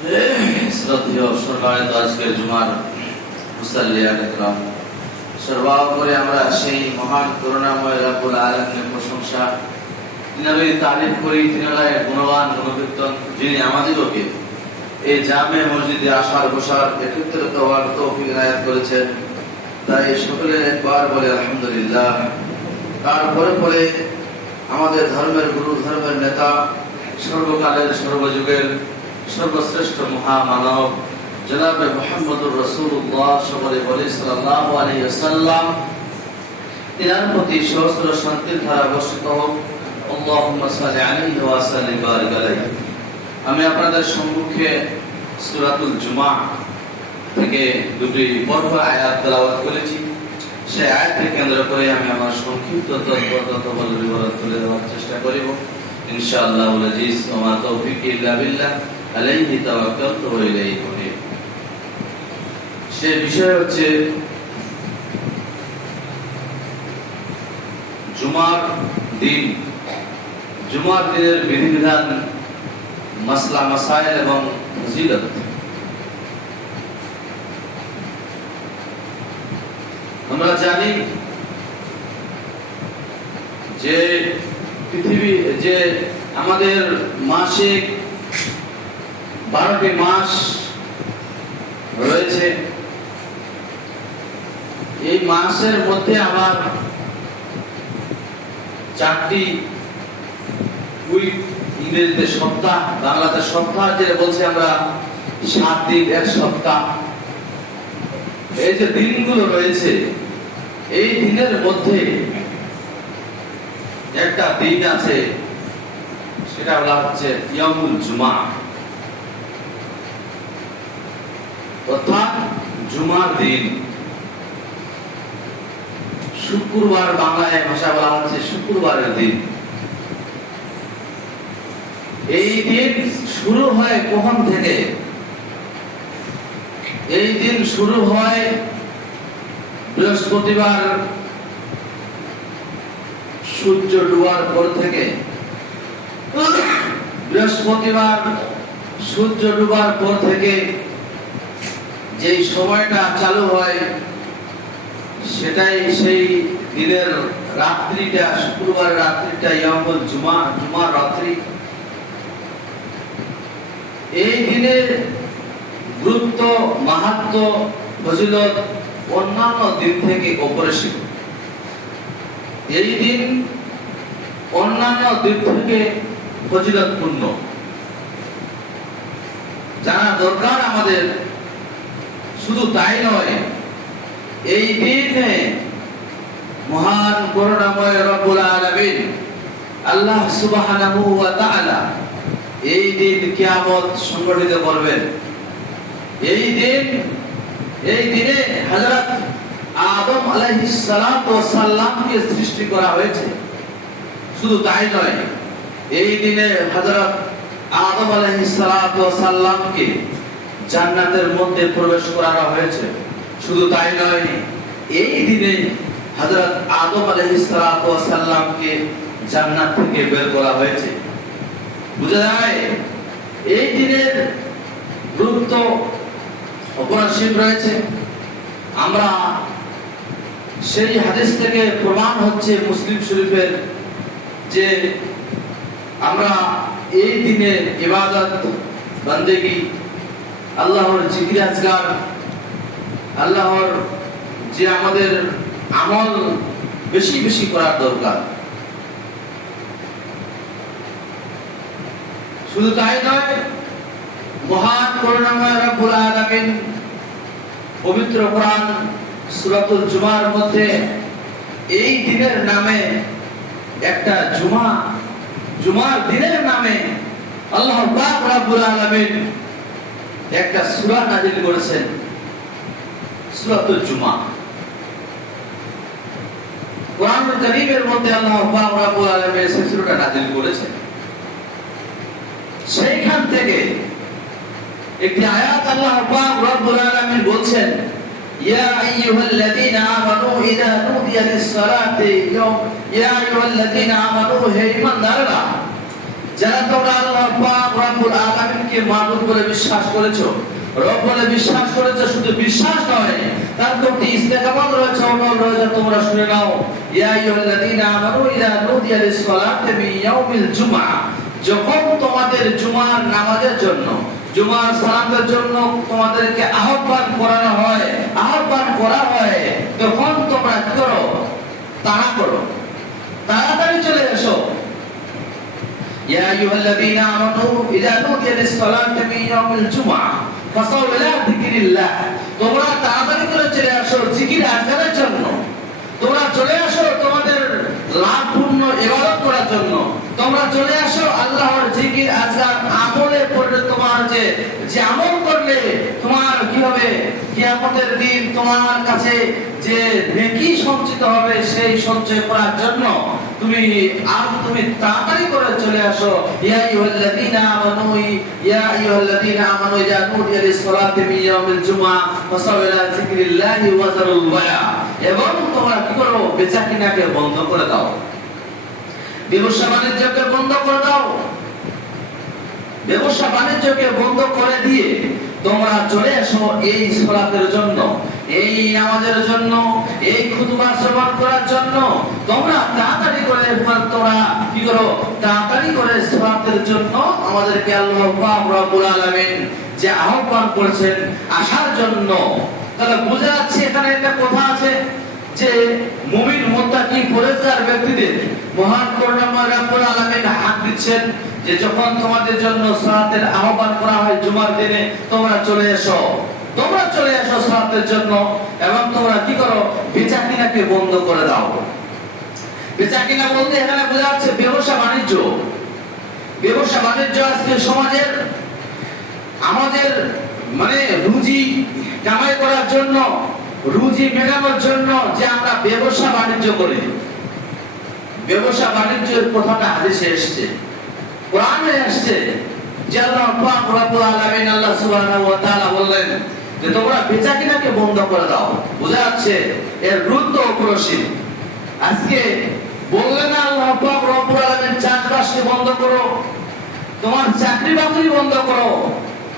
শ্রদ্ধেয় সম্মানিত আজকের জুমার মুসাল্লিয়ান ইকরাম, সর্বোপরি আমরা সেই মহান করুণাময় রব্বুল আলামিনের প্রশংসা নবীর তারিফ করি, তিনার গুণগান গুণকীর্তন, যিনি আমাদেরকে এই জামে মসজিদে আসার বসার একত্রিত হওয়ার তৌফিক ইনায়াত করেছেন। তাই সকলে একবার বলে আলহামদুলিল্লাহ। তারপরে পরে আমাদের ধর্মের গুরু, ধর্মের নেতা, সর্বকালের সর্বযুগের সর্বশ্রেষ্ঠ মহামানব জনাবে মুহাম্মদুর রাসূলুল্লাহ সাল্লাল্লাহু আলাইহি ওয়াসাল্লাম, তিনার প্রতি সহস্র শান্তির ধারা বর্ষিত হোক। আল্লাহুম্মা সাল্লি আলাইহি ওয়া সাল্লিম বারিক আলাইহি। আমি আপনাদের সম্মুখে সূরাতুল জুমআহ থেকে দুটি পর্ব আয়াত তেলাওয়াত করেছি। সেই আয়াতকে কেন্দ্র করে আমি আমার সংক্ষিপ্ত তথ্যবল বিবরণ তুলে দেওয়ার চেষ্টা করিব ইনশাআল্লাহুল আজিজ। ওয়া মা তাওফীকি ইল্লা বিল্লাহ, আলাইহি তাওয়াক্কালতু ওয়া ইলাইহি উনীব। সে বিষয় হচ্ছে জুমার দিন, জুমার দিনের বিধিবিধান, মাসলা মাসাইল এবং ফজিলত। আমরা জানি যে পৃথিবী যে আমাদের মাসে 12টি মাস রয়েছে। এই মাসের মধ্যে আবার 4টি উইক, ইংরেজিতে সপ্তাহ, বাংলাতে সপ্তাহ যেটা বলছে আমরা 7 দিন এক সপ্তাহ। এই যে দিনগুলো রয়েছে, এই দিনের মধ্যে একটা দিন আছে, সেটা হচ্ছে ইয়ামুল জুমা, অর্থাৎ জুমার দিন। শুক্রবার বাংলায় ভাষা বলা হচ্ছে শুক্রবারের দিন। এই দিন শুরু হয় কখন থেকে? এই দিন শুরু হয় বৃহস্পতিবার সূর্য ডুবার পর থেকে। বৃহস্পতিবার সূর্য ডুবার পর থেকে যেই সময়টা চালু হয়, সেটাই সেই দিনের রাত্রিটা, শুক্রবার রাত্রিটা ইয়ামুল জুমা, জুমার রাত্রি। এই দিনের গুরুত্ব, মাহাত্ম্য, ফজিলত অন্যান্য দিন থেকে অপরিসীম। এই দিন অন্যান্য দিন থেকে ফজিলতপূর্ণ, জানা দরকার আমাদের। শুধু তাই নয়, এই দিনে মহান করুণাময় রব্বুল আলামিন আল্লাহ সুবহানাহু ওয়া তাআলা এই দিন কিয়ামত সংগঠিত করবেন। এই দিনে হযরত আদম আলাইহিস সালাতু ওয়াস সালামকে সৃষ্টি করা হয়েছে। শুধু তাই নয়, এই দিনে হযরত আদম আলাইহিস সালাতু ওয়াস সালামকে জান্নাতের মধ্যে প্রবেশ করানো হয়েছে। শুধু তাই নয়, এই দিনে হযরত আদম আলাইহিস সালাতু ওয়াস সালামকে জান্নাত থেকে বের করা হয়েছে। বুঝা যায় এই দিনের গুরুত্ব অপরিসীম রয়েছে। আমরা সেই হাদিস থেকে প্রমাণ হচ্ছে মুসলিম শরীফের, যে আমরা এই দিনে ইবাদত, বন্দেগী, আল্লাহর জিকির আজকার, আল্লাহর যে আমাদের আমল বেশি বেশি করার দরকার। শুধু তাই নয়, মহান করুণাময় রব্বুল আলামিন পবিত্র কোরআন সূরাতুল জুমার মধ্যে এই দিনের নামে একটা জুমার দিনের নামে আল্লাহ পাক রব্বুল আলামিন একটা সূরা নাযিল করেছেন, সূরাতুল জুমা। কোরআনুল কারীমের মধ্যে আল্লাহ পাক রব্বুল আলামিন সেই সূরাটা নাযিল করেছেন। সেইখান থেকে একটি আয়াত আল্লাহ পাক রব্বুল আলামিন বলছেন, ইয়া আইয়ুহাল্লাযীনা আমানু ইযা নুদিয়া লিস-সালাতি ইয়া আইয়ুহাল্লাযীনা আমানু, হে ঈমানদাররা, যারা তোমরা আল্লাহ পাক রব্বুল আলামিনকে মাবুদ বলে বিশ্বাস করেছো, রব বলে বিশ্বাস করেছো, শুধু বিশ্বাস নয় তার প্রতি ইস্তেকামত রয়েছে, অমল রয়েছে, তোমরা শুনে নাও। ইয়া আইয়ুহাল্লাযীনা আমানু ইযা নুদিয়া লিস-সালাতি মিন ইয়াউমিল জুমআ, যখন তোমাদের জুমার নামাজের জন্য, জুমার সালাতের জন্য তোমাদেরকে আহ্বান করা হয়, তখন তোমরা কি করো? তাড়া করো, তাড়াতাড়ি চলে এসো। ইয়া আইয়ুহাল্লাযীনা আমানু ইযা নুদিয়া লিস-সালাতি মিন ইয়াউমিল জুমআ ফাসাউ ইলা যিকরিল্লাহ, তোমরা তাড়াতাড়ি করে চলে আসো জিকির আজকারের জন্য, তোমরা চলে আসো তোমাদের লাভপূর্ণ ইবাদত করার জন্য, তোমরা চলে আসো আল্লাহর জিকির আজকার আমলে পড়লে তোমার যে আমল করলে তোমার কি হবে, কিয়ামতের দিন তোমার কাছে যে নেকি সঞ্চিত হবে সেই সঞ্চয় করার জন্য তুমি তাড়াতাড়ি করে চলে আসো। ইয়া আইয়ুহাল্লাযীনা আমানু ইযা নুদিয়া লিস-সালাতি মিন ইয়াউমিল জুমআ ফাসাউ ইলা যিকরিল্লাহি ওয়া যারুল বায়া, এবং তোমরা কি করো? বেচাকেনাকে বন্ধ করে দাও, ব্যবসা বাণিজ্যকে বন্ধ করে দাও, ব্যবসা বাণিজ্যকে বন্ধ করে দিয়ে তোমরা চলে এসো এই সালাতের জন্য, এই নামাজের জন্য, এই খুতবা শ্রবণ করার জন্য। তোমরা তাড়াতাড়ি করে তোমরা কি করো? তাড়াতাড়ি করে সালাতের জন্য আমাদেরকে আল্লাহ পাক রব্বুল আলামিন যে আহ্বান করেছেন আসার জন্য। তাহলে বোঝা যাচ্ছে এখানে একটা কথা আছে যে মুমিন মুত্তাকি পরেজগার ব্যক্তিদের মহান করুণাময় রব্বুল আলামিন হাত দিচ্ছেন যে যখন তোমাদের জন্য সালাতের আহ্বান করা হয় জুমার দিনে, তোমরা চলে এসো সালাতের জন্য, এবং তোমরা কি করো? বেচাকেনাকে বন্ধ করে দাও। বেচাকেনা বলতে এখানে বোঝা যাচ্ছে ব্যবসা বাণিজ্য। আজকে সমাজের আমাদের মানে রুজি কামাই করার জন্য, রুজি মেটানোর জন্য যে আমরা ব্যবসা বাণিজ্য করি, ব্যবসা বাণিজ্যের কথাটা হাদিসে এসেছে, কোরআনে এসেছে যে আল্লাহ পাক রব্বুল আলামিন আল্লাহ সুবহানাহু ওয়া তাআলা বললেন যে তোমরা বেচাকেনাকে বন্ধ করে দাও। বোঝা যাচ্ছে এর গুরুত্ব অপরিসীম। আজকে বললেন না আল্লাহ পাক রব্বুল আলামিন চাষবাসকে বন্ধ করো, তোমার চাকরি বাকরি বন্ধ করো।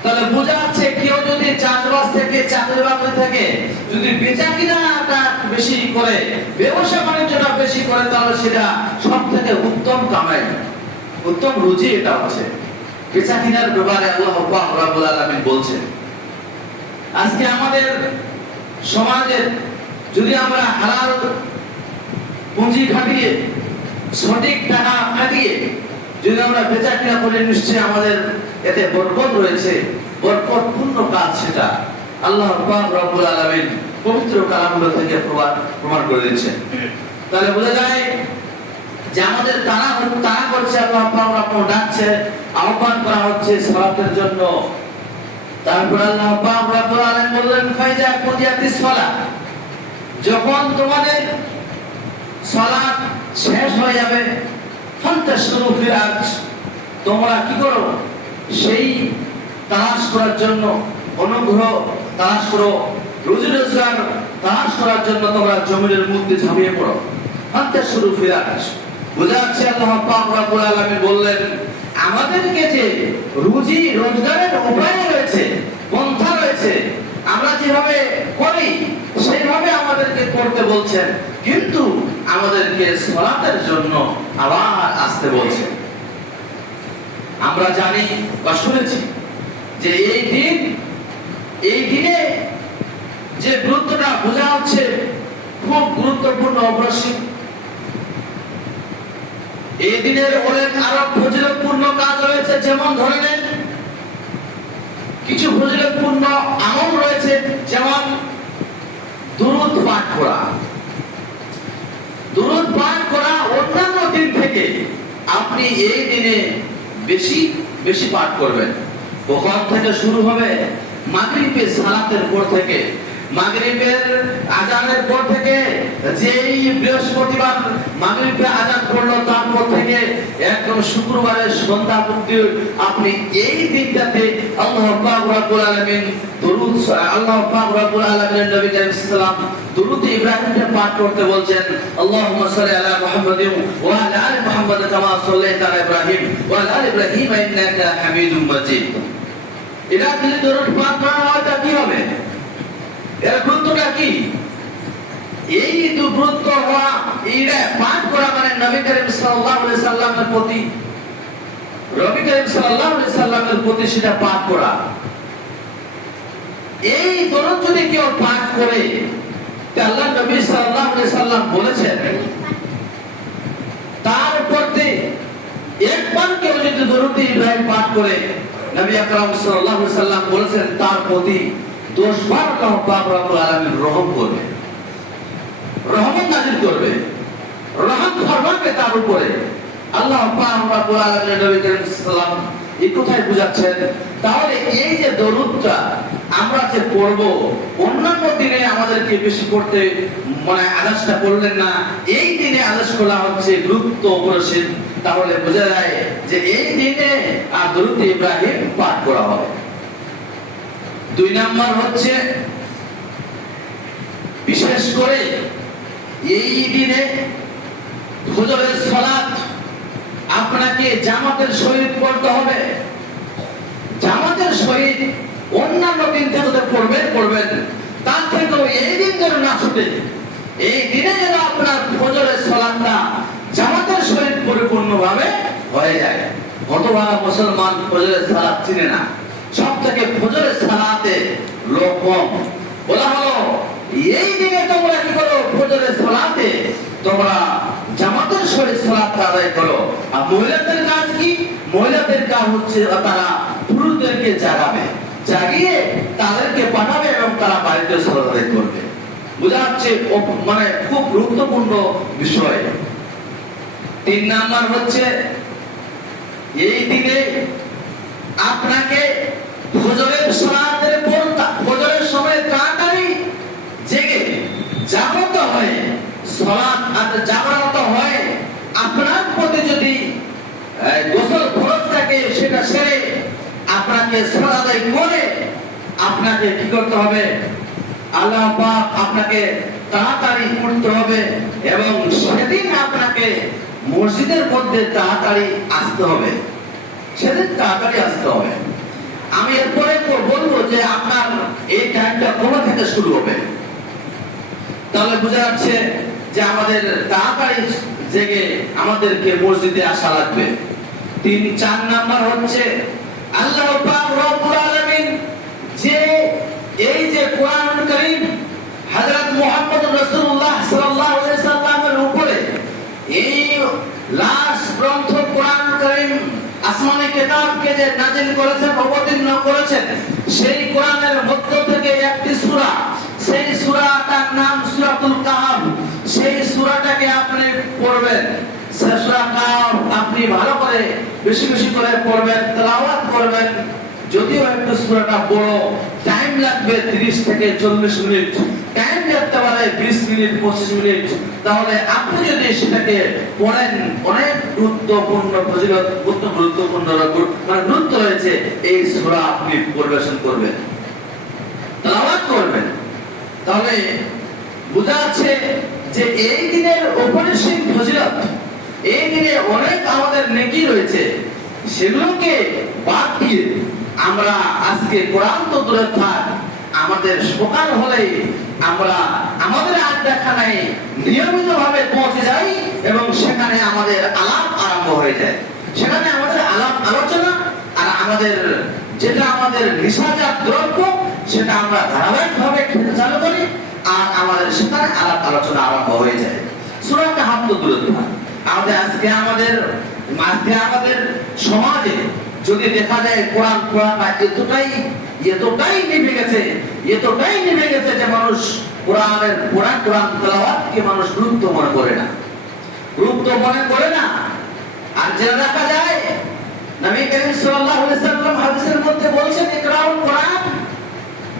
তাহলে বোঝা যাচ্ছে কেউ যদি চাষবাস থেকে, চাকরি বাকরি থেকে যদি বেচাকেনাটা বেশি করে, ব্যবসা বাণিজ্যটা বেশি করে, তাহলে সেটা সব থেকে উত্তম কামাই, উত্তম রুজি এটা হচ্ছে। বেচাকেনার ব্যাপারে আল্লাহ পাক রব্বুল আলামিন বলছেন। আজকে আমাদের সমাজে যদি আমরা হালাল পুঁজি খাটিয়ে, সঠিক টাকা খাটিয়ে যদি আমরা বেচাকেনা করে, নিশ্চয়ই আমাদের এতে বরকত রয়েছে, বরকতপূর্ণ কাজ সেটা আল্লাহ পাক রব্বুল আলামিন পবিত্র কালামগুলো থেকে প্রমাণ করে দিচ্ছেন। তাহলে বোঝা যায় যে আমাদের তারা করছে, আল্লাহ পাক রব্বুল ডাকছে, আহ্বান করা হচ্ছে সালাতের জন্য। তারপর আল্লাহ পাক রব্বুল আলামিন বললেন ফাইজা কুদিয়াতিস সালাত, যখন তোমাদের সালাত শেষ হয়ে যাবে, ফান্তাশিরু ফিল আরদ, তোমরা কি করো? সেই তালাশ করার জন্য, অনুগ্রহ তালাশ করো, রুজি রোজগার তালাশ করার জন্য তোমরা জমিনের মধ্যে ঝাঁপিয়ে পড়ো। ফান্তাশিরু ফিল আরদ, বোঝা যাচ্ছে আল্লাহ পাক রব্বুল আলামিন বললেন আমাদেরকে যে রুজি রোজগারের উপায় রয়েছে, পন্থা রয়েছে, আমরা যেভাবে করি সেইভাবে আমাদেরকে করতে বলছেন, কিন্তু আমাদেরকে সালাতের জন্য আবার আসতে বলছেন। আমরা জানি বা শুনেছি যে এই দিনে যে গুরুত্বটা বোঝা হচ্ছে খুব গুরুত্বপূর্ণ, অপরিসীম। এই দিনের অনেক আরো ফজিলতপূর্ণ কাজ রয়েছে, যেমন ধরে নেন কিছু ফজিলতপূর্ণ আমল রয়েছে, যেমন দুরূদ পাঠ করা। দুরূদ পাঠ করা অন্যান্য দিন থেকে আপনি এই দিনে বেশি বেশি পাঠ করবেন। কখন থেকে শুরু হবে? মাগরিবের সালাতের পর থেকে। মাগরিবের আজানের পর থেকে যেই বৃহস্পতিবার মাগরিবে আজান পড়লো তারপর থেকে একদম শুক্রবারের সন্ধ্যা পর্যন্ত আপনি এই দিনটাতে আল্লাহ পাক রব্বুল আলামিন দরুদ আল্লাহ পাক রব্বুল আলামিনের নবী করিম সাল্লাল্লাহু আলাইহি ওয়াসাল্লাম দরুদ ইব্রাহিমকে পাঠ করতে বলছেন। আল্লাহুম্মা সাল্লি আলা মুহাম্মাদিন ওয়া আলা আলি মুহাম্মাদ কামা সাল্লাইতা আলা ইব্রাহিম ওয়া আলা আলি ইব্রাহিম ইন্নাকা হামিদুম মাজিদ। এটা যদি দরুদ পাঠ করা হয় তা কি হবে? এর গুরুত্বটা কি? এই গুরুত্ব হওয়া এইটা পাঠ করা মানে নবী করিম সাল্লাল্লাহু আলাইহি সাল্লামের প্রতি নবী করিম সাল্লাল্লাহু আলাইহি সাল্লামের প্রতি সেটা পাঠ করা। এই দরুদ যদি কেউ পাঠ করে তা আল্লাহ নবী সাল্লাল্লাহু আলাইহি সাল্লাম বলেছেন তার প্রতি একবার কেউ যদি দরুদ ইব্রাহিম পাঠ করে নবী আকরাম সাল্লাল্লাহু আলাইহি সাল্লাম বলেছেন তার প্রতি 10 বার আল্লাহ পাক রব্বুল আলামিন রহম করবে, রহমত নাযিল করবে, রহমত ফরমাবে তার উপরে। আল্লাহ পাক রব্বুল আলামিন নবী করিম সাল্লাল্লাহু আলাইহি সাল্লাম এই কথাই বুঝাচ্ছেন। তাহলে এই যে দরুদটা আমরা যে পড়ব অন্যান্য দিনে আমাদেরকে বেশি করতে মানে আদেশটা করলেন না, এই দিনে আদেশ করা হচ্ছে গুরুত্ব অপরিসীম। তাহলে বোঝা যায় যে এই দিনে দরুদ ইব্রাহিম পাঠ করা হবে। 2 নাম্বার হচ্ছে বিশেষ করে এই দিনে ফজরের সালাত আপনাকে জামাতের সহিত পড়তে হবে। জামাতের সহিত অন্যান্য দিন থেকে পড়বেন তার থেকেও এই দিন যেন না ছুটে, এই দিনে যেন আপনার ফজরের সালাতটা জামাতের সহিত পরিপূর্ণভাবে হয়ে যায়। হতভাগা মুসলমান ফজরের সালাত চিনে না, সব থেকে ফজরের সালাতে লোক কম। বলা হলো এই দিনে তোমরা কি করো? ফজরের সালাতে তোমরা জামাতের সহিত সালাত আদায় করো। আর মহিলাদের কাজ কি? মহিলাদের কাজ হচ্ছে তারা পুরুষদেরকে জাগাবে, জাগিয়ে তাদেরকে পাঠাবে এবং তারা বাড়িতে সালাত আদায় করবে। বোঝা যাচ্ছে মানে খুব গুরুত্বপূর্ণ বিষয়। 3 নাম্বার হচ্ছে এই দিনে আপনাকে ফজরের সালাতের পর ফজরের সময় তাড়াতাড়ি জেগে জাগ্রত হয়ে সালাত জাগ্রত হয়ে আপনার প্রতি যদি গোসল ফরজ থাকে সেটা সেরে আপনাকে সালাত আদায় করে আপনাকে কি করতে হবে? আল্লাহ পাক আপনাকে তাড়াতাড়ি উঠতে হবে এবং সেদিন আপনাকে মসজিদের মধ্যে তাড়াতাড়ি আসতে হবে, সেদিন তাড়াতাড়ি আসতে হবে। আমি এরপরে বলবো যে আপনার এই টাইমটা কোথা থেকে শুরু হবে। তাহলে বোঝা যাচ্ছে যে আমাদের তাড়াতাড়ি জেগে আমাদেরকে মসজিদে আসা লাগবে। 4 নাম্বার হচ্ছে আল্লাহ পাক রব্বুল আলামিন যে এই যে কোরআন কারীম হযরত মুহাম্মদ রাসূলুল্লাহ সাল্লাল্লাহু আলাইহি সাল্লামের উপরে এই লাস্ট গ্রন্থ কোরআন কারীম আসমানি কিতাবকে যে নাযিল করেছেন, অবতীর্ণ করেছেন, সেই কোরআনের মধ্য থেকে একটি সূরা, সেই সূরাটার নাম সূরাতুল কাহফ। সেই সূরাটাকে আপনি পড়বেন। সেই সূরা কাহফ আপনি ভালো করে বেশি বেশি করে পড়বেন, তেলাওয়াত করবেন। যদিও একটু সূরাটা বড়, টাইম লাগবে 30 থেকে 40 মিনিট, টাইম লাগতে পারে 20 মিনিট 25 মিনিট। তাহলে আপনি যদি সেটাকে পড়েন অনেক গুরুত্বপূর্ণ ফজিলত, গুরুত্বপূর্ণ মানে গুরুত্ব রয়েছে এই সূরা আপনি পরিবেশন করবেন, তেলাওয়াত করবেন। তাহলে বোঝা যাচ্ছে যে এই দিনের অপরিসীম ফজিলত, এই দিনে অনেক আমাদের নেকি রয়েছে, সেগুলোকে বাদ দিয়ে আমরা আজকে কোরআন তো দূরে থাক, আমাদের সকাল হলেই আমরা আমাদের আড্ডাখানায় নিয়মিতভাবে পৌঁছে যাই এবং সেখানে আমাদের আলাপ আরম্ভ হয়ে যায়। সেখানে আমাদের আলাপ আলোচনা আর আমাদের যেটা আমাদের নিশাজাত দ্রব্য সেটা আমরা ধারাবাহিকভাবে খেতে চালু করি আর আমাদের সেখানে আলাপ আলোচনা আরম্ভ হয়ে যায়। সূরা কাহফ তো দূরে থাক, আজকে আমাদের সমাজে যদি দেখা যায় কোরআন পড়াটা এতটাই নেমে গেছে যে মানুষ কোরআন তেলাওয়াতকে মানুষ গুরুত্ব মনে করে না। আর যেটা দেখা যায় নবী করিম সাল্লাল্লাহু আলাইহি ওয়াসাল্লাম হাদিসের মধ্যে বলেছেন ইকরাউল কোরআন,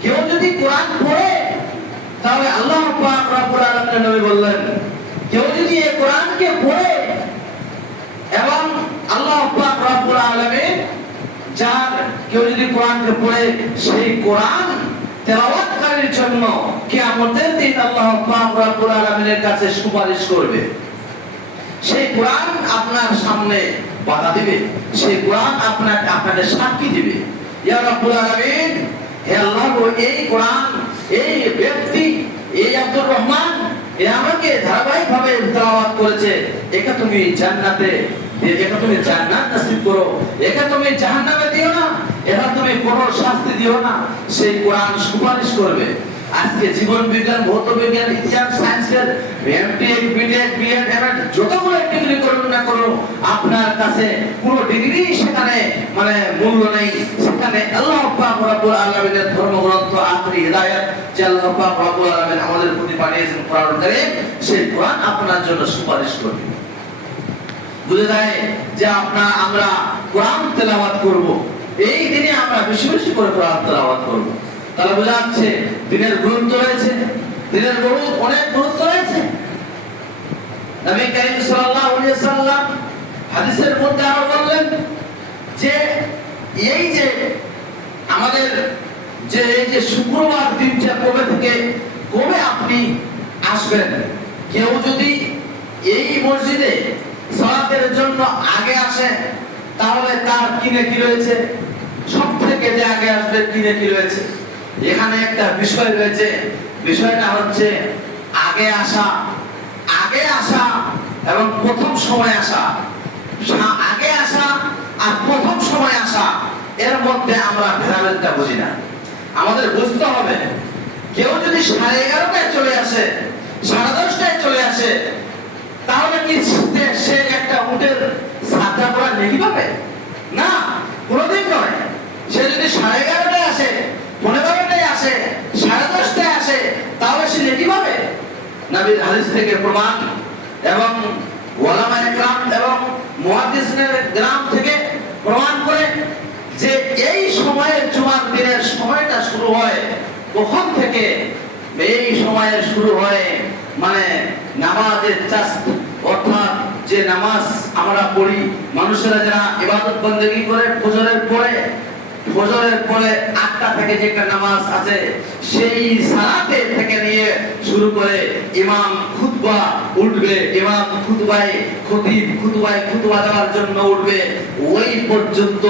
কেউ যদি কোরআন পড়ে তাহলে আল্লাহ পাক রব্বুল আলামিন নবী বললেন, কেউ যদি এই কোরআনকে পড়ে এবং আল্লাহ পাক রব্বুল আলামিন কেউ যদি কোরআনকে পড়ে সেই কোরআন তেলাওয়াতকারীর জন্য কিয়ামতের দিন আল্লাহ পাক রব্বুল আলামিনের কাছে সুপারিশ করবে। সেই কোরআন আপনার সামনে বাধা দিবে, সেই কোরআন আপনাকে সাক্ষী দিবে, ইয়া রাব্বুল আলামিন, হে আল্লাহ গো, এই কোরআন, এই ব্যক্তি, এই আব্দুর রহমান, এ আমাকে ধারাবাহিকভাবে তেলাওয়াত করেছে, একে তুমি জান্নাতে, একে তুমি জান্নাত নসিব করো, একে তুমি জাহান্নামে দিও না, এটা তুমি কোনো শাস্তি দিও না। সেই কোরআন সুপারিশ করবে। আজকে জীবন বিজ্ঞান, ভৌত বিজ্ঞান, ইতিহাস, সায়েন্সের এমটেক, বিটেক, বিএড, এমএড যতগুলো ডিগ্রি করুন না করুন, আপনার কাছে পুরো ডিগ্রি সেখানে মানে মূল্য নেই। সেখানে আল্লাহ পাক রব্বুল আলামিনের ধর্মগ্রন্থ, আখরি হিদায়াত যে আল্লাহ পাক রব্বুল আলামিন আমাদের প্রতি পাঠিয়েছেন কোরআন কারীম, সেই কোরআন আপনার জন্য সুপারিশ করবে। বুঝে যায় যে আমরা কোরআন তেলাওয়াত করব, এই দিনে আমরা বেশি বেশি করে কোরআন তেলাওয়াত করব। তাহলে বোঝা যাচ্ছে দিনের গুরুত্ব রয়েছে, দিনের অনেক গুরুত্ব রয়েছে। নবী করিম সাল্লাল্লাহু আলাইহি সাল্লাম হাদিসের মধ্যে আরো বললেন যে এই যে আমাদের যে এই যে শুক্রবার দিনটা কবে থেকে কবে আপনি আসবেন, কেউ যদি এই মসজিদে সালাতের জন্য আগে আসে তাহলে তার কি নেকি রয়েছে, সব থেকে যে আগে আসবে কি নেকি রয়েছে। এখানে একটা বিষয় রয়েছে, বিষয়টা হচ্ছে আগে আসা এবং প্রথম সময় আসা। আগে আসা আর প্রথম সময় আসা, এর মধ্যে আমরা ভেদাভেদটা বুঝি না। আমাদের বুঝতে হবে, কেউ যদি 11:30টায় চলে আসে, 10:30টায় চলে আসে, তাহলে কি সে একটা উটের সাদা করা নেকি পাবে? না, কোনোদিন নয়। সে যদি 11:30টায় আসে, 11:15টায় আসে, 10:30টায় আসে, তাহলে সে নেকি পাবে? নবীর হাদিস থেকে প্রমাণ এবং ওলামায়ে কেরাম এবং মুহাদ্দিসিনের গ্রাম থেকে প্রমাণ করে যে এই সময়ের জুমার দিনের সময়টা শুরু হয় কখন থেকে? এই সময়ে শুরু হয় মানে নামাজের চাস্ত, অর্থাৎ যে নামাজ আমরা পড়ি, মানুষেরা যারা ইবাদত বন্দেগী করে ফজরের পরে 8টা থেকে যে একটা নামাজ আছে, সেই সালাতে থেকে নিয়ে শুরু করে ইমাম খুতবা উঠবে, ইমাম খুতবায় খতিব খুতবা দেওয়ার জন্য উঠবে, ওই পর্যন্ত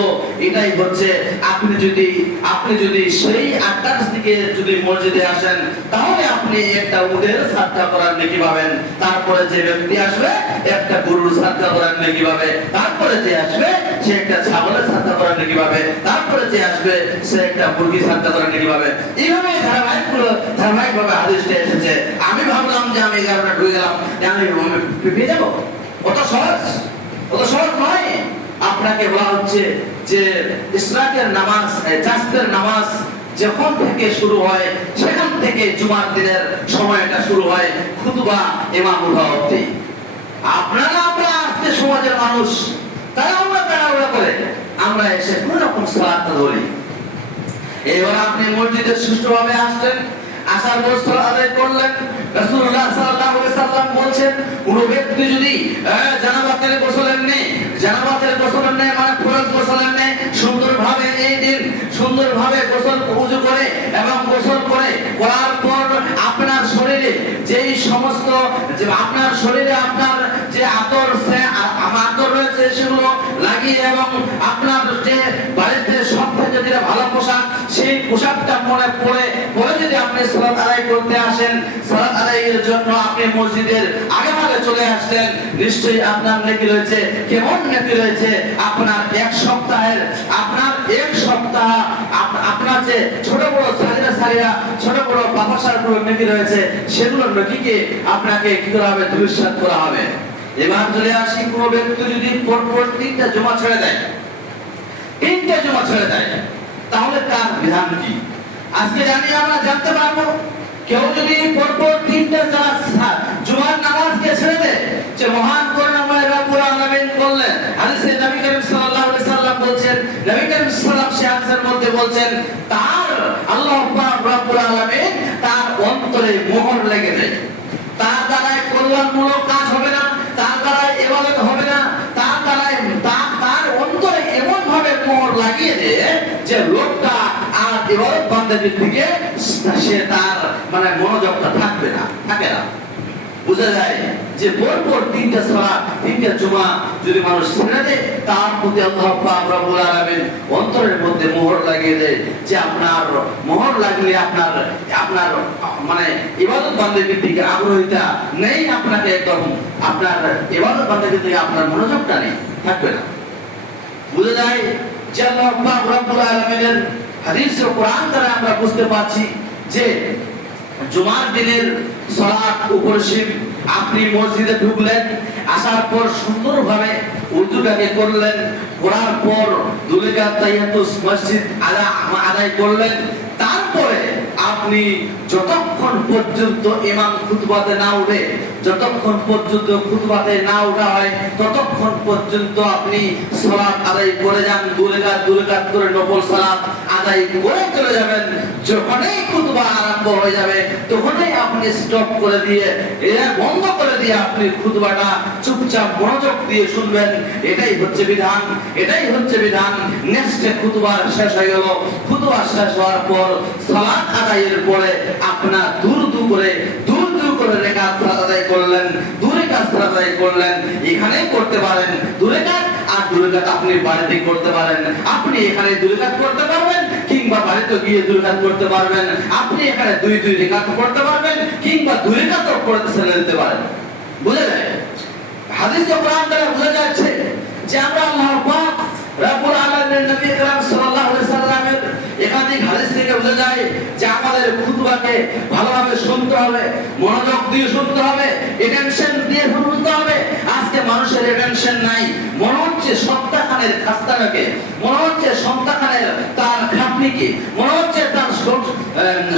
এটাই হচ্ছে। আপনি যদি সেই 8টার দিকে যদি মসজিদে আসেন, তাহলে আপনি একটা উটের সাদকা করার নেকি পাবেন। তারপরে যে ব্যক্তি আসবে একটা গরুর সাদকা করার নেকি পাবে, তারপরে যে আসবে সে একটা ছাগলের সাদকা করার নেকি পাবে, তারপরে যে আসবে সে একটা মুরগি সাদকা করার নেকি পাবে। এইভাবে ধারাবাহিকভাবে হাদিসটা এসেছে। আমি ভাবলাম যে আমি 11টা ঢুকে গেলাম, আমি পেয়ে যাবো। অত সহজ নয়। আপনাকে বলা হচ্ছে যে ইশরাকের নামাজ, চাস্তের নামাজ যখন থেকে শুরু হয়, সেখান থেকে জুমার দিনের সময়টা শুরু হয় খুতবা ইমাম উঠা অবধি। আমরা আজকে সমাজের মানুষ, তাড়াহুড়া করে আমরা এসে কোন রকম সালাতটা ধরি। এবার আপনি মসজিদে সুষ্ঠুভাবে আসলেন, আসার পর সালাত আদায় করলেন। রাসূলুল্লাহ সাল্লাল্লাহু আলাইহি সাল্লাম বলেছেন, কোন ব্যক্তি যদি জানাবাতের গোসলের নেই মানে ফরজ গোসলের নেই, সুন্দরভাবে এই দিন সুন্দরভাবে গোসল ওযু করে এবং গোসল করার পর আপনার শরীরে যেই সমস্ত আপনার শরীরে আপনার যে আতর রয়েছে সেগুলো লাগিয়ে এবং আপনার যে বাড়িতে সব থেকে যেটা ভালো পোশাক, সেই পোশাকটা মনে পরে যদি আপনি সালাত আদায় করতে আসেন, সালাত আদায়ের জন্য আপনি মসজিদের আগে চলে আসলেন, নিশ্চয়ই আপনার নেকি রয়েছে। কেমন নেকি রয়েছে? আপনার এক সপ্তাহ আপনার যে ছোট বড় সাগিরা ছোট বড় বাফাসার নেকি রয়েছে, সেগুলোর নেকিকে আপনাকে কি করা হবে? দুরুসাত করা হবে। এবার চলে আসি, কোন ব্যক্তি যদি পরপর 3টা জমা ছেড়ে দেয়, তাহলে তার বিধান কি? আজকে আমরা জানতে পারবো। কেউ যদি পরপর 3টা জুমার নামাজকে ছেড়ে দেয়, যে মহান করুণাময় রব্বুল আলামিন বললেন, হাদিসে নবী করিম সাল্লাল্লাহু আলাইহি সাল্লাম বলেন, নবী করিম সাল্লাল্লাহু আলাইহি সাল্লাম মধ্যে বলেন, তার আল্লাহ পাক রব্বুল আলামিন তার অন্তরে অন্তরে মোহর লেগে যায়। তার দ্বারাই কল্যাণমূলক কাজ হবে না, তার দ্বারাই ইবাদত হবে না, তার দ্বারাই তার অন্তরে এমন ভাবে মোহর লাগিয়ে দেয় যে লোকটা আর ইবাদত বান্দাগির দিকে সে তার মানে মনোযোগটা থাকবে না, থাকে না। বুঝা যায় যে পরপর 3টা সালাত 3টা জুমা যদি মানুষ ছেড়ে দেয়, তার প্রতি আল্লাহ পাক রব্বুল আলামিন অন্তরের মধ্যে মোহর লাগিয়ে দেয় যে আপনার মোহর লাগলে আপনার মানে ইবাদত বান্দাগির দিকে আগ্রহীতা নেই, আপনাকে একদম আপনার ইবাদত বান্দাগির দিকে আপনার মনোযোগটা নেই, থাকবে না। বুঝা যায় যে আল্লাহ পাক রব্বুল আলামিনের হাদিস ও কোরআন দ্বারা আমরা বুঝতে পারছি যে জুমার দিনের সালাত উপরসীম আপনি মসজিদে ঢুকলেন, আসার পর সুন্দরভাবে উযুটাকে করলেন, করার পর 2 রাকাত তাহিয়াতুস মসজিদ আদায় করলেন। তারপরে আপনি যতক্ষণ পর্যন্ত ইমাম খুতবাতে না উঠে, যতক্ষণ পর্যন্ত খুতবাতে না ওঠা হয়, ততক্ষণ পর্যন্ত আপনি সালাত আদায় করে যান। 2 রাকাত করে নফল সালাত আদায় করে চলে যাবেন। যখনই খুতবা আরম্ভ হয়ে যাবে, তখনই আপনি স্টপ করে দিয়ে, বন্ধ করে দিয়ে আপনি খুতবাটা চুপচাপ মনোযোগ দিয়ে শুনবেন। এটাই হচ্ছে বিধান, এটাই হচ্ছে বিধান। নেক্সট খুতবা শেষ হয়ে গেল, খুতবা শেষ হওয়ার পর সালাত আদায়ের পরে আপনার দূর করে রাকাত আদায় করলেন, 2 রাকাত আদায় করলেন। এখানে করতে পারেন 2 রাকাত, আর 2 রাকাত আপনি বাড়িতে করতে পারেন। আপনি এখানে 2 রাকাত করতে পারবেন, কিংবা বাড়িতে গিয়ে 2 রাকাত করতে পারবেন। আপনি এখানে 2 রাকাত করতে পারবেন, কিংবা 2 রাকাতও করতে ছেড়ে দিতে পারেন। বুঝা যায় হাদিস ও কোরআন দ্বারা বোঝা যাচ্ছে যে আমরা আল্লাহ পাক রব্বুল আলামিনের নবী کرام সাল্লাল্লাহু আলাইহি সাল্লামের একাধিক হাদিস থেকে বোঝা যায় যে আমাদের খুতবাকে ভালোভাবে শুনতে হবে, মনোযোগ দিয়ে শুনতে হবে, অ্যাটেনশন দিয়ে শুনতে হবে। আজকে মানুষের অ্যাটেনশন নাই, মনে হচ্ছে সপ্তাহখানের খাস্তানাকে, মনে হচ্ছে সপ্তাহখানের তার খাপনিকে, মনে হচ্ছে তার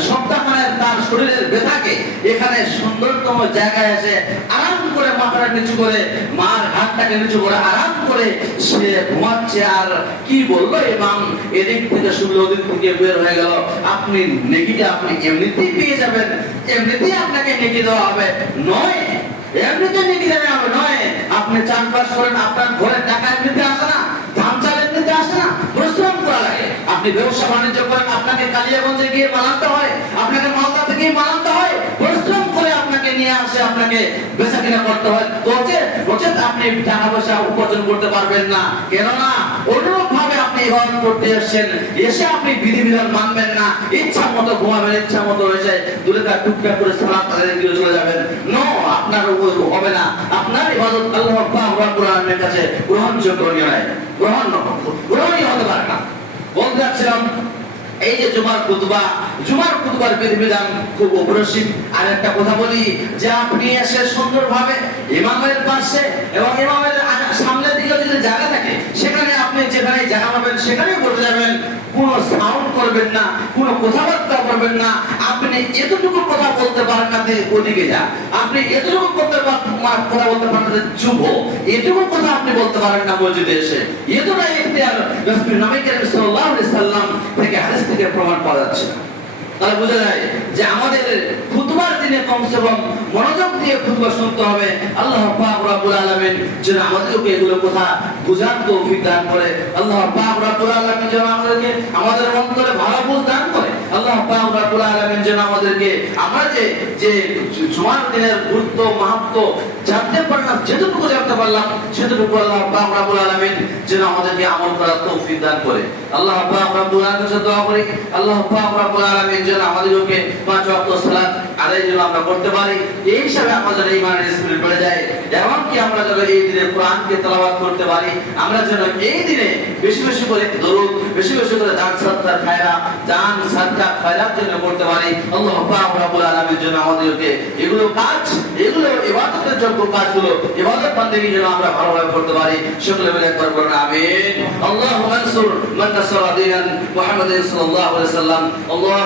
সপ্তাহখানের তার শরীরের ব্যথাকে এখানে সুন্দরতম জায়গায় এসে আরাম করে মাথাটা নিচু করে, মার হাতটাকে নিচু করে আরাম করে সে ঘুমাচ্ছে। আর কি বললো ইমাম, এদিক থেকে শুনলো ওদিক থেকে বের হয়ে গেল। আপনি নেকিটা আপনি এমনিতেই পেয়ে যাবেন, এমনিতেই আপনাকে নেকি দেওয়া হবে, নয় এমনিতে নেকি দেওয়া হবে নয়। আপনি চাষবাস করেন, আপনার ঘরের টাকা এমনিতে আসে না, ধান চাল এমনিতে আসে না, পরিশ্রম করা লাগে। আপনি ব্যবসা বাণিজ্য করেন, আপনাকে কালিয়াগঞ্জে গিয়ে বানাতে হয়, আপনাকে মালদাতে গিয়ে বানাতে হয়, পরিশ্রম করে আপনাকে নিয়ে আসে, আপনাকে বেচা কিনা করতে হয়। নচেত আপনি টাকা পয়সা উপার্জন করতে পারবেন না। কেননা অনুরূপ ভাবে আপনি ইবাদত করতে এসেছেন, এসে আপনি বিধিবিধান মানবেন না, ইচ্ছা মতো ঘুমাবেন, ইচ্ছা মতো হয়েছে 2 রাকাত টুকটাক করে সালাত আদায় করে চলে যাবেন। নো, আপনার হবে না। আপনার ইবাদত আল্লাহ পাক রব্বুল আলামিনের কাছে গ্রহণযোগ্য নয়, গ্রহণীয় হতে পারে না। বলতে যাচ্ছিলাম এই যে জুমার খুতবার বিধিবিধান খুব অপরিসীম। আর একটা কথা বলি যে আপনি এসে সুন্দরভাবে ইমামের পাশে এবং ইমামের সামনের দিকে যদি জায়গা থাকে, সেখানে আপনি যেখানে জায়গা পাবেন সেখানেই বসে যাবেন। কোনো সাউন্ড করবেন না, কোনো কথাবার্তা করবেন না। আপনি এতটুকু কথা বলতে পারেন না যে ওদিকে যা, আপনি এতটুকু কথা বলতে পারেন না চুপ, এটুকু কথা আপনি বলতে পারেন না মসজিদে এসে। এতটাই ইখতিয়ার রাসূল নবী করিম সাল্লাল্লাহু আলাইহি সাল্লাম থেকে হাদিস থেকে প্রমাণ পাওয়া যাচ্ছে। তাহলে বোঝা যায় যে আমাদের খুতবার দিনে কমসে কম মনোযোগ দিয়ে খুতবা শুনতে হবে। আল্লাহ পাক রব্বুল আলামিন যেন আমাদেরকে এগুলো কথা বুঝার তৌফিক দান করে। আল্লাহ পাক রব্বুল আলামিন যেন আমাদেরকে আমাদের অন্তরে ভালো বুঝ দান করে। আল্লাহ পাক রব্বুল আলামিন যেন আমাদেরকে আমরা যে জুমার দিনের গুরুত্ব মাহাত্ম্য জানতে পারলাম, যেটুকু জানতে পারলাম সেটুকু আল্লাহ পাক রব্বুল আলামিন যেন আমাদেরকে আমল করার তৌফিক দান করে। আল্লাহ পাক রব্বুল আলামিনের কাছে দোয়া করি, আল্লাহ পাক রব্বুল আলামিন যেন আমাদেরকে 5 ওয়াক্ত সালাত আদায় যেন আমরা করতে পারি। এই হিসাবে আমাদের ঈমানের স্পিরিট বেড়ে যায়। এবং কি আমরা যেন এই দিনে কোরআনকে তেলাওয়াত করতে পারি, আমরা যেন এই দিনে বেশি বেশি করে দরুদ, বেশি বেশি করে দান সাদকা খয়রাত যেন করতে পারি। আল্লাহ পাক রব্বুল আলামিন যেন আমাদেরকে এগুলো ইবাদতের যোগ্য কাজগুলো, ইবাদত বান্দেগী যেন আমরা ভালোভাবে করতে পারি। সকলে মিলে একবার বলুন আমিন। আল্লাহুম্মা আনসুর মান নাসারা দীনান মুহাম্মাদিন সাল্লাল্লাহু আলাইহি ওয়াসাল্লাম। আল্লাহ